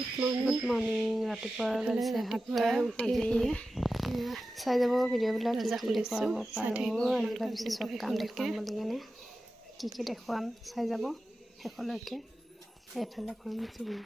good morning ৰাতিপুৱা বাজিছে 7টা আজি চাই যাব ভিডিঅ'বিলাক কি কি দেখুৱাব পাৰোঁ আহি ভাবিছোঁ চব কাম দেখুৱাম বুলি কেনে কি কি দেখুৱাম চাই যাব শেষলৈকে এইফালে খুৱাম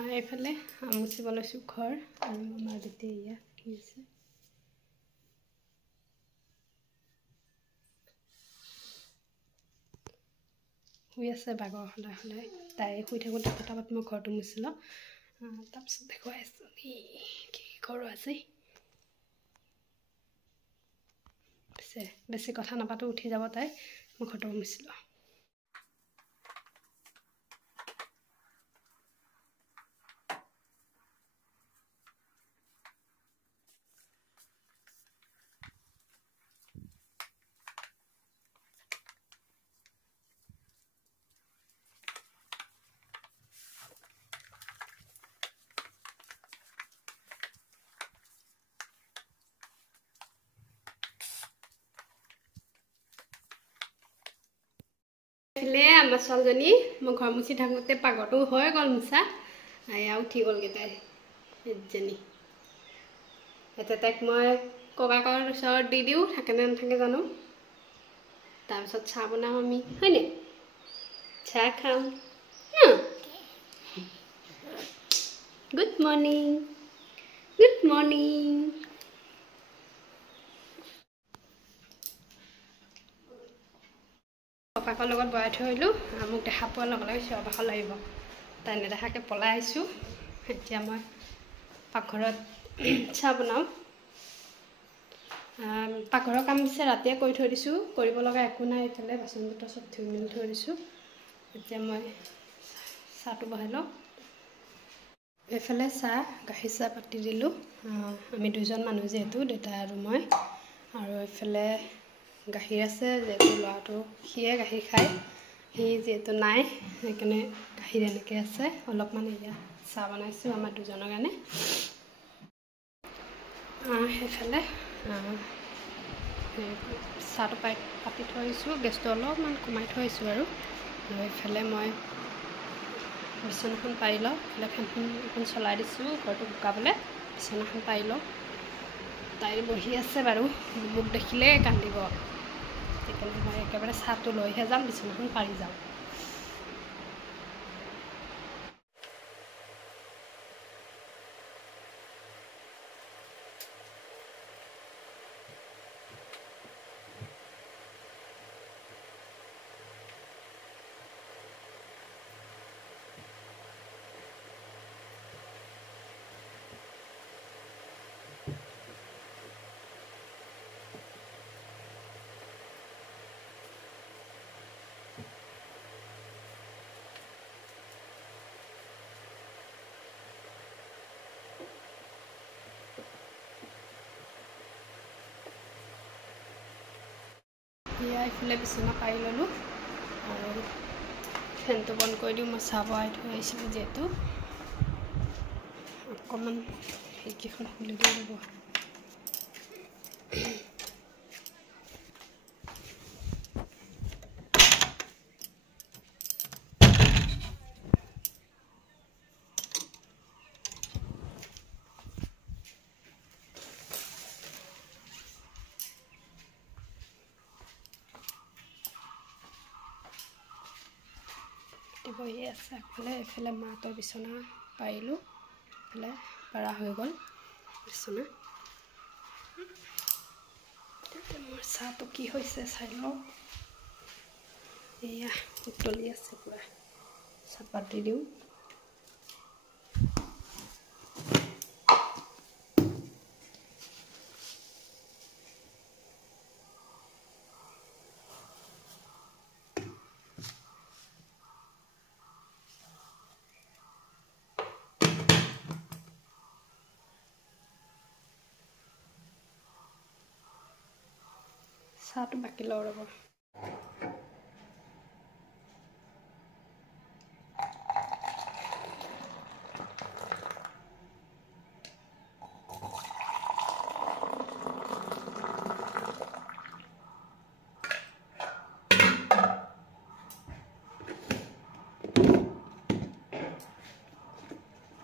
এইফালে মুচিব লৈছোঁ ঘৰ আৰু আমাৰ বেটি এয়া কি আছে শুই আছে বাগৰ সদায় সদায় তাই শুই থাকোঁতে পটাপট মই ঘৰটো মুচিলোঁ তাৰপিছত দেখুৱাই আছোঁ কি ঘৰো আছে পিছে বেছি কথা নাপাতো উঠি যাব তাই মই ঘৰটো মুচিলোঁ আমাৰ ছোৱালীজনী মই ঘৰ মুচি থাকোঁতে পাগৰটো হৈ গ'ল মুচা এয়া উঠি গ'লগৈ তাই এজনী এতিয়া তাইক মই ককাকৰ ওচৰত দি দিওঁ থাকেনে নাথাকে জানো তাৰপিছত চাহ বনাওঁ আমি হয়নে চাহ খাম গুড মৰ্ণিং ককাকৰ লগত বৰাই থৈ আহিলোঁ মোক দেখা পোৱাৰ লগে লগে চিঞৰ বাখৰ লাগিব তাই নেদেখাকৈ পলাই আহিছোঁ এতিয়া মই পাকঘৰত চাহ বনাওঁ পাকঘৰৰ কাম পিছে ৰাতিয়ে কৰি থৈ দিছোঁ কৰিব লগা একো নাই এইফালে বাচন বৰ্তন চব ধুই মেলি থৈ দিছোঁ এতিয়া মই চাহটো বহাই লওঁ এইফালে চাহ গাখীৰ চাহ পাতি দিলোঁ আমি দুজন মানুহ যিহেতু দেউতা আৰু মই আৰু এইফালে গাখীৰ আছে যিহেতু ল'ৰাটো সিয়ে গাখীৰ খায় সি যিহেতু নাই সেইকাৰণে গাখীৰ এনেকৈ আছে অলপমান এতিয়া চাহ বনাইছোঁ আমাৰ দুজনৰ কাৰণে সেইফালে চাহটো পাতি থৈ আহিছোঁ গেছটো অলপমান কমাই থৈ আহিছোঁ আৰু এইফালে মই বিচনাখন পাৰি লওঁ এইফালে ফেনখন এখন চলাই দিছোঁ ঘৰটো শুকাবলৈ বিচনাখন পাৰি লওঁ তাই বহি আছে বাৰু মোক দেখিলে কান্দিব সেইকাৰণে মই একেবাৰে চাহটো লৈহে যাম বিচনাখন পাৰি যাওঁ এয়া এইফালে বিচনা পাৰি ল'লোঁ আৰু ফেনটো বন্ধ কৰি দিওঁ মই চাহ বহাই থৈ আহিছিলোঁ যিহেতু অকণমান খিৰিকীখন খুলি দিব লাগিব বহি আছে এইফালে মাহঁতৰ বিচনা পাৰিলোঁ এইফালে পাৰা হৈ গ'ল বিচনা মোৰ চাহটো কি হৈছে চাই লওঁ এয়া উতলি আছে পূৰা চাহপাত দি দিওঁ চাহটো বাকি লওঁ ৰ'ব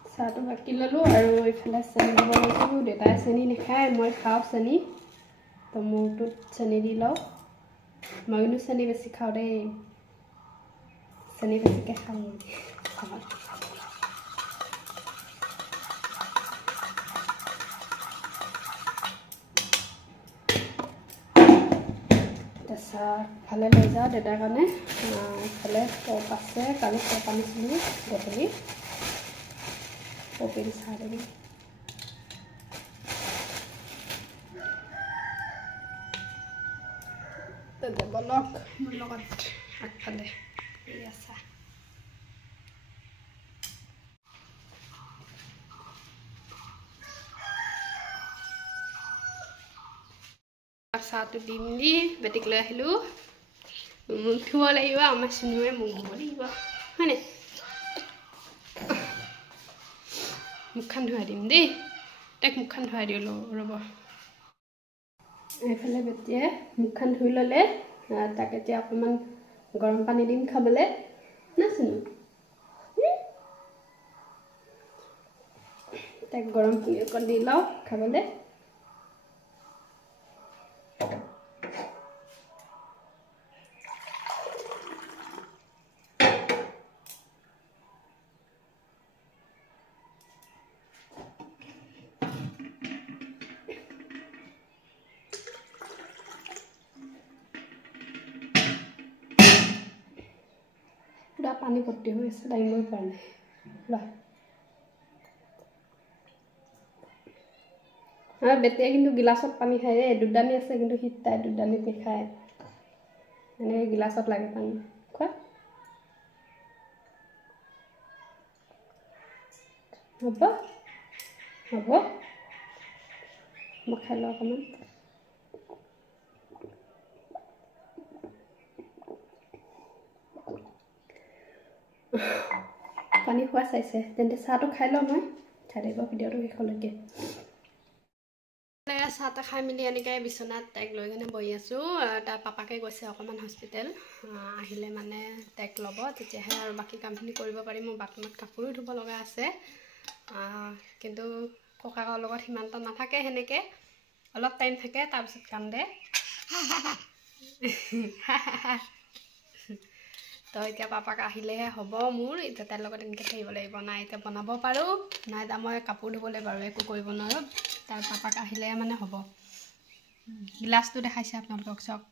চাহটো বাকি ল'লোঁ আৰু এইফালে চেনি দিব লৈছোঁ দেউতাই চেনি নাখায় মই খাওঁ চেনি তো মোৰটোত চেনি দি লওঁ মই কিন্তু চেনি বেছি খাওঁ দেই চেনি বেছিকৈ খাওঁ তাৰপিছত ফালে লৈ যাওঁ দেউতাৰ কাৰণে ইফালে পপ আছে কালি পপ আনিছিলোঁ গধূলি পপি চাহ দিবি বলক মোৰ লগত আগফালে চাহ চাহটো দিম দি বেটিক লৈ আহিলোঁ মোক ধুব লাগিব আমাৰ চিনুৱে মোক ধুব লাগিব হয়নে মুখখন ধুৱাই দিম দেই তাইক মুখখন ধুৱাই দিওঁ ৰ'ব এইফালে বেটিয়ে মুখখন ধুই ল'লে তাক এতিয়া অকণমান গৰম পানী দিম খাবলৈ না চিনু তাইক গৰম পানী অকণ দি লওঁ খাবলৈ পুৰা পানী ভৰ্তি হৈ আছে দাঙিবই পৰা নাই লোৱা বেটিয়ে কিন্তু গিলাচত পানী খায় দেই দুদানি আছে কিন্তু সি তাই দুদানি নাখায় এনেকৈ গিলাচত লাগে পানী খোৱা হ'ব হ'ব মই খাই লওঁ অকণমান পানী খোৱা চাইছে তেন্তে চাহটো খাই লওঁ মই খাই লাগিব ভিডিঅ'টো শেষলৈকে চাহটা খাই মেলি এনেকৈ বিচনাত তাইক লৈ কিনে বহি আছোঁ তাৰ পাপাকে গৈছে অকণমান হস্পিটেল আহিলে মানে তাইক ল'ব তেতিয়াহে আৰু বাকী কামখিনি কৰিব পাৰিম মোৰ বাথৰুমত কাপোৰো ধুব লগা আছে কিন্তু ককাকৰ লগত সিমানটা নাথাকে সেনেকৈ অলপ টাইম থাকে তাৰপিছত কান্দে তো এতিয়া পাপাক আহিলেহে হ'ব মোৰ এতিয়া তাইৰ লগত এনেকৈ থাকিব লাগিব নাই এতিয়া বনাব পাৰোঁ নাই এতিয়া মই কাপোৰ ধুবলৈ পাৰোঁ একো কৰিব নোৱাৰোঁ তাৰ পাপাক আহিলেহে মানে হ'ব গিলাচটো দেখাইছে আপোনালোকক চাওক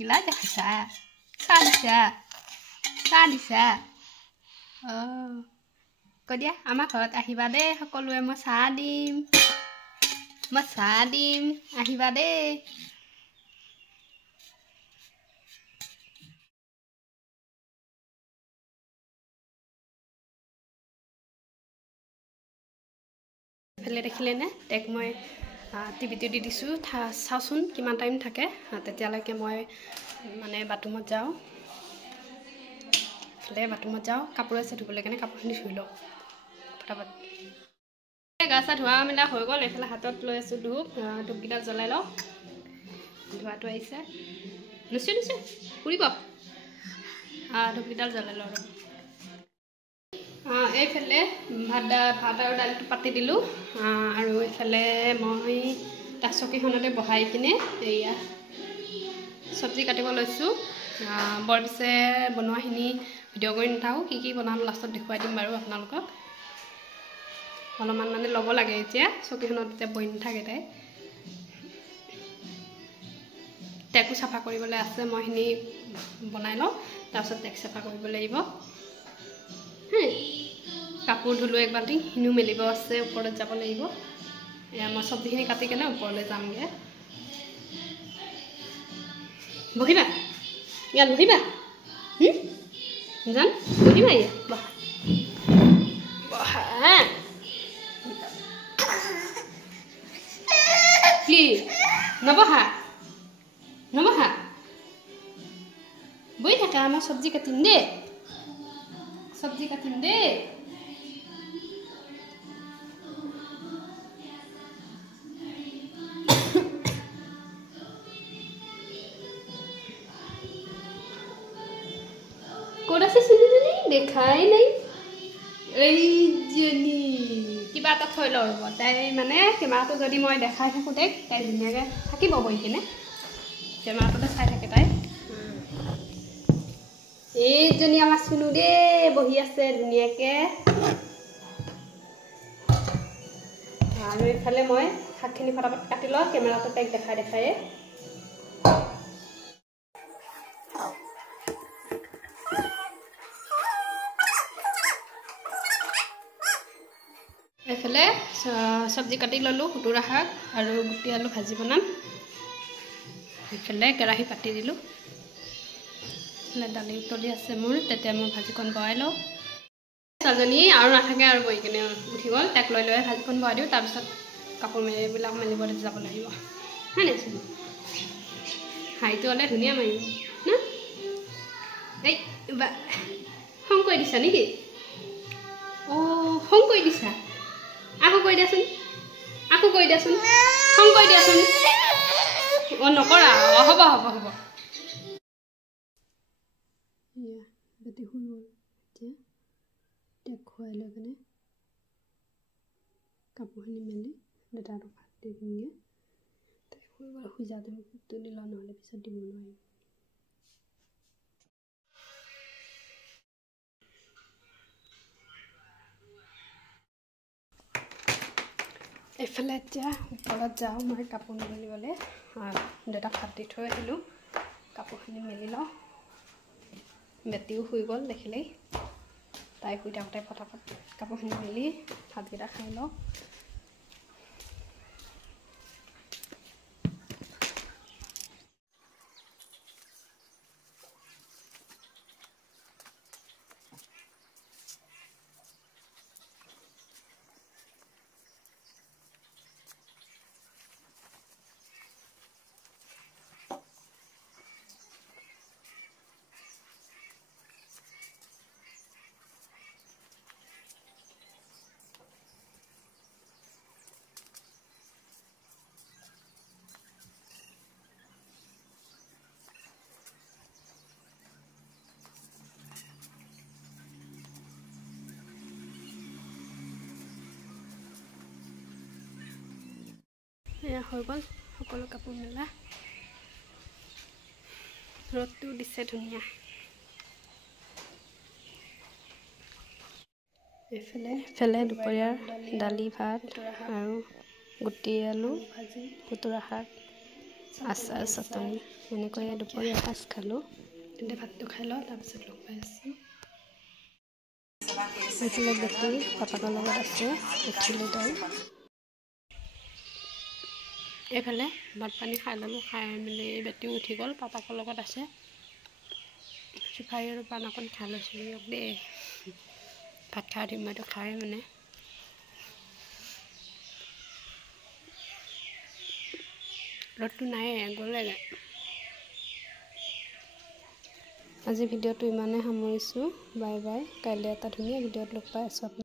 গিলাচ দেখাইছা চাহ দিছা অঁ কৈ দিয়া আমাৰ ঘৰত আহিবা দেই সকলোৱে মই চাহ দিম আহিবা দেই এইফালে দেখিলেনে তাইক মই টিভিটো দি দিছোঁ চাওঁচোন কিমান টাইম থাকে তেতিয়ালৈকে মই মানে বাথৰুমত যাওঁ এইফালে বাথৰুমত যাওঁ কাপোৰ আছে ধুবলৈ কাৰণে কাপোৰখিনি ধুই লওঁ ফটাফট গা চা ধোৱা মেলা হৈ গ'ল এইফালে হাতত লৈ আছোঁ ধূপকেইটা জ্বলাই লওঁ ধোৱাটো আহিছে নিশ্চয় ফুৰিব ধূপকেইডাল জ্বলাই লওঁ এইফালে ভাত আৰু দালিটো পাতি দিলোঁ আৰু এইফালে মই তাক চকীখনতে বহাই কিনে এয়া চব্জি কাটিব লৈছোঁ বৰ পিছে বনোৱাখিনি ভিডিঅ' কৰি নাথাকোঁ কি বনাম লাষ্টত দেখুৱাই দিম বাৰু আপোনালোকক অলপমান মানে ল'ব লাগে এতিয়া চকীখনত এতিয়া বহি নাথাকে তাইকো চাফা কৰিবলৈ আছে মইখিনি বনাই লওঁ তাৰপিছত তাইক চাফা কৰিব লাগিব কাপোৰ ধুলোঁ এক বাল্টি সিনিও মেলিব আছে ওপৰত যাব লাগিব এয়া মই চব্জিখিনি কাটি কেনে ওপৰলৈ যামগৈ বহিবা ইয়াত বহিবা জান বহিবা ইয়াত কি নবহা নবহা বহি থাকা আমাৰ চব্জি কাটিম দেই চব্জি কাটিম দেই ক'ত আছে চুলিজনী দেখাই নাই এইজনী কিবা এটা থৈ লওঁ ৰ'ব তাই মানে কেমেৰাটো যদি মই দেখাই থাকোঁ তাই ধুনীয়াকৈ থাকিব বহি কিনে কেমেৰাটোতে চাই থাকে তাই এইজনী আমাৰ চুনু দেই বহি আছে ধুনীয়াকৈ আৰু এইফালে মই শাকখিনি ফটাফট কাটি লওঁ কেমেৰাটো তাইক দেখাই এইফালে চব্জি কাটি ল'লোঁ খুতুৰা শাক আৰু গুটি আলু ভাজি বনাম এইফালে কেৰাহী পাতি দিলোঁ এইফালে দালি উতলি আছে মোৰ তেতিয়া মই ভাজিকণ বহাই লওঁ ছোৱালীজনী আৰু নাথাকে আৰু বহি কিনে উঠি গ'ল তাক লৈ ভাজিকণ বহাই দিওঁ তাৰপিছত কাপোৰ মেলিবিলাক মেলিব যাব লাগিব হয় নাই চোন হাইটো হ'লে ধুনীয়া মাৰিব না এই খং কৰি দিছা নেকি অঁ খং কৰি দিছা আকৌ কৈ দিয়াচোন খং কৰি দিয়াচোন অঁ নকৰা অঁ হ'ব বেটি শুই গ'ল এতিয়া তাক খুৱাই লৈ পিনে কাপোৰখিনি মেলি দেউতাটো ভাত দি দিমগৈ তাই শুই গ'ল শুই যাওঁতে মই তুলি লওঁ নহ'লে পিছত দিব নোৱাৰিম এইফালে এতিয়া ওপৰত যাওঁ মই কাপোৰ মেলিবলৈ দেউতাক ভাত দি থৈ আহিলোঁ কাপোৰখিনি মেলি লওঁ বেটিও শুই গ'ল দেখিলেই তাই শুই থাকোঁতে ফটাফট কাপোৰখিনি মেলি ভাতকেইটা খাই লওঁ এয়া হৈ গ'ল সকলো কাপোৰ মেলা ৰ'দটো দিছে ধুনীয়া এইফালে দুপৰীয়াৰ দালি ভাত আৰু গুটি আলু ভাজি খুতুৰা শাক আচাৰ চাটনি এনেকৈয়ে দুপৰীয়া সাজ খালোঁ তেন্তে ভাতটো খাই লওঁ তাৰপিছত লগ পাই আছোঁ এইফালে বেটি পাপাকৰ লগত আছে উঠিলে তাই এইফালে ভাত পানী খাই ল'লোঁ খাই মেলি বেটিও উঠি গ'ল পাপাকৰ লগত আছে চুফাৰী আৰু পাণ অকণ খাই লৈছোঁ দিয়ক দেই ভাত খাই দিম মইতো খাই মানে ৰ'দটো নাই গ'লেগৈ আজি ভিডিঅ'টো ইমানে সামৰিছোঁ বাই বাই কাইলৈ এটা ধুনীয়া ভিডিঅ'ত লগ পাই আছোঁ